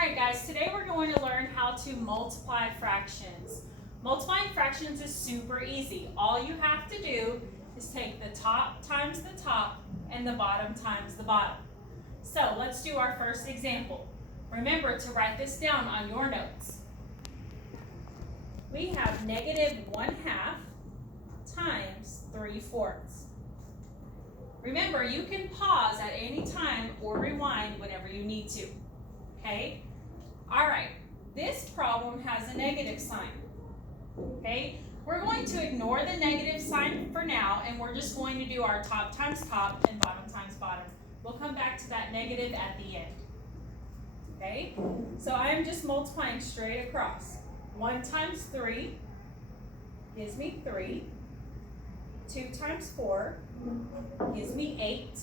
Alright guys, today we're going to learn how to multiply fractions. Multiplying fractions is super easy. All you have to do is take the top times the top and the bottom times the bottom. So let's do our first example. Remember to write this down on your notes. We have negative 1/2 times 3/4. Remember, you can pause at any time or rewind whenever you need to. Okay? Alright, this problem has a negative sign. Okay? We're going to ignore the negative sign for now, and we're just going to do our top times top and bottom times bottom. We'll come back to that negative at the end. Okay? So I am just multiplying straight across. 1 times 3 gives me 3. 2 times 4 gives me 8.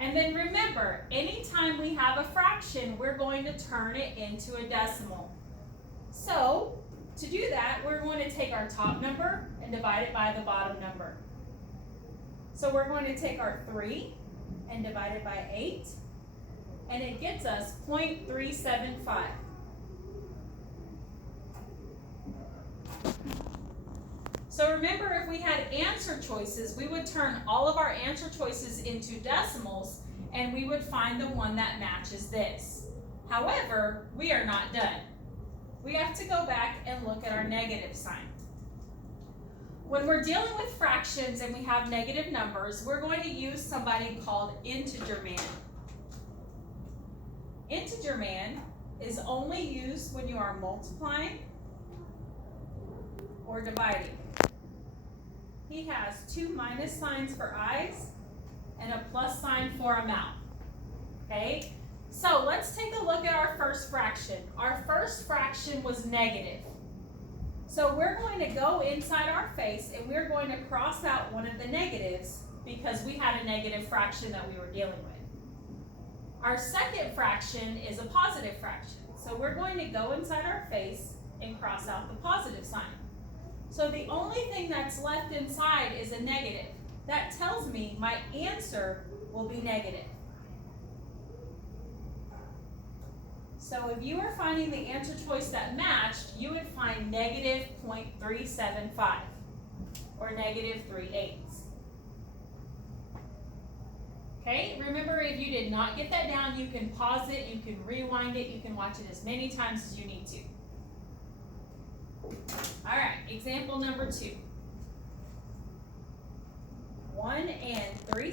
And then remember, anytime we have a fraction, we're going to turn it into a decimal. So, to do that, we're going to take our top number and divide it by the bottom number. So we're going to take our 3 and divide it by 8, and it gets us 0.375. So remember, if we had answer choices, we would turn all of our answer choices into decimals, and we would find the one that matches this. However, we are not done. We have to go back and look at our negative sign. When we're dealing with fractions and we have negative numbers, we're going to use somebody called integer man. Integer man is only used when you are multiplying or dividing. He has 2 minus signs for eyes and a plus sign for a mouth. Okay? So let's take a look at our first fraction. Our first fraction was negative. So we're going to go inside our face and we're going to cross out one of the negatives because we had a negative fraction that we were dealing with. Our second fraction is a positive fraction. So we're going to go inside our face and cross out the positive sign. So the only thing that's left inside is a negative. That tells me my answer will be negative. So if you were finding the answer choice that matched, you would find negative 0.375 or negative 3/8. Okay, remember, if you did not get that down, you can pause it, you can rewind it, you can watch it as many times as you need to. Alright, example number 2. 1 and 3/6